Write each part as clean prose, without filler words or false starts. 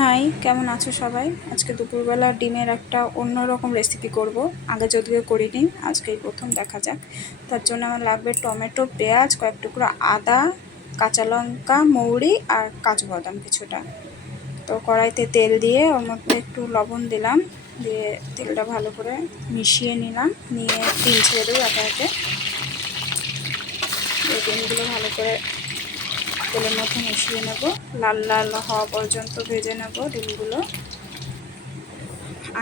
High, কেমন আছো সবাই? আজকে দুপুরবেলা ডিমের একটা অন্যরকম রেসিপি করব। আগে যদিও করিনি, আজকেই প্রথম দেখা যাক। তার জন্য আমার লাগবে টমেটো, পেঁয়াজ, কয়েক টুকরো আদা, কাঁচা লঙ্কা, মৌরি আর কাজু বাদাম কিছুটা। তো কড়াইতে তেল দিয়ে ওর মধ্যে একটু লবণ দিলাম, দিয়ে তেলটা ভালো করে মিশিয়ে নিলাম, নিয়ে ডিম ছেড়ে দেবো একে একে। এই ডিমগুলো ভালো করে তেলের মধ্যে মিশিয়ে নেব, লাল লাল হওয়া পর্যন্ত ভেজে নেব ডিমগুলো।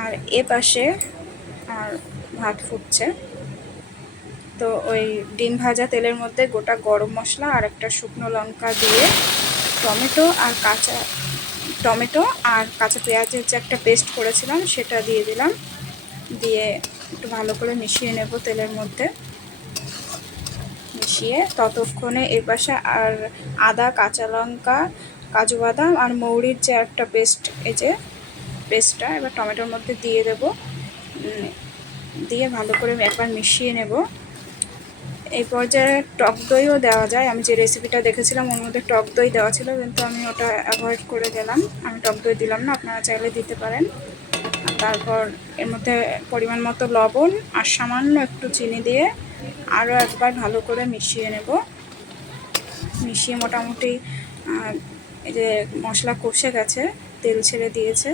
আর এ পাশে আর ভাত ফুটছে, তো ওই ডিম ভাজা তেলের মধ্যে গোটা গরম মশলা আর একটা শুকনো লঙ্কা দিয়ে টমেটো আর কাঁচা পেঁয়াজের যে একটা পেস্ট করেছিলাম সেটা দিয়ে দিলাম, দিয়ে একটু ভালো করে মিশিয়ে নেব তেলের মধ্যে। মিশিয়ে ততক্ষণে এ পাশে আর আদা, কাঁচা লঙ্কা, কাজু বাদাম আর মৌরির যে একটা পেস্ট, এই যে পেস্টটা এবার টমেটোর মধ্যে দিয়ে দেব, দিয়ে ভালো করে একবার মিশিয়ে নেব। এই পর্যায়ে টক দইও দেওয়া যায়। আমি যে রেসিপিটা দেখেছিলাম ওর মধ্যে টক দই দেওয়া ছিল, কিন্তু আমি ওটা অ্যাভয়েড করে গেলাম, আমি টক দই দিলাম না, আপনারা চাইলে দিতে পারেন। তারপর এর মধ্যে পরিমাণ মতো লবণ আর সামান্য একটু চিনি দিয়ে আরও একবার ভালো করে মিশিয়ে নেব। মিশিয়ে মোটামুটি এই যে মশলা কষে গেছে, তেল ছেড়ে দিয়েছে,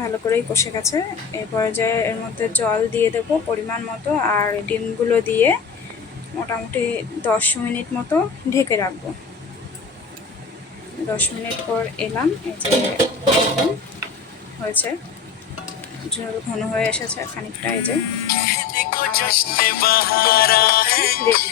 ভালো করেই কষে গেছে। এই পর্যায়ে এর মধ্যে জল দিয়ে দেবো পরিমাণ মতো, আর ডিমগুলো দিয়ে মোটামুটি 10 মিনিট মতো ঢেকে রাখবো। 10 মিনিট পর এলাম, এই যে এরকম হয়েছে, ঝোল ঘন হয়ে এসেছে খানিকটা, এই যে রেডি।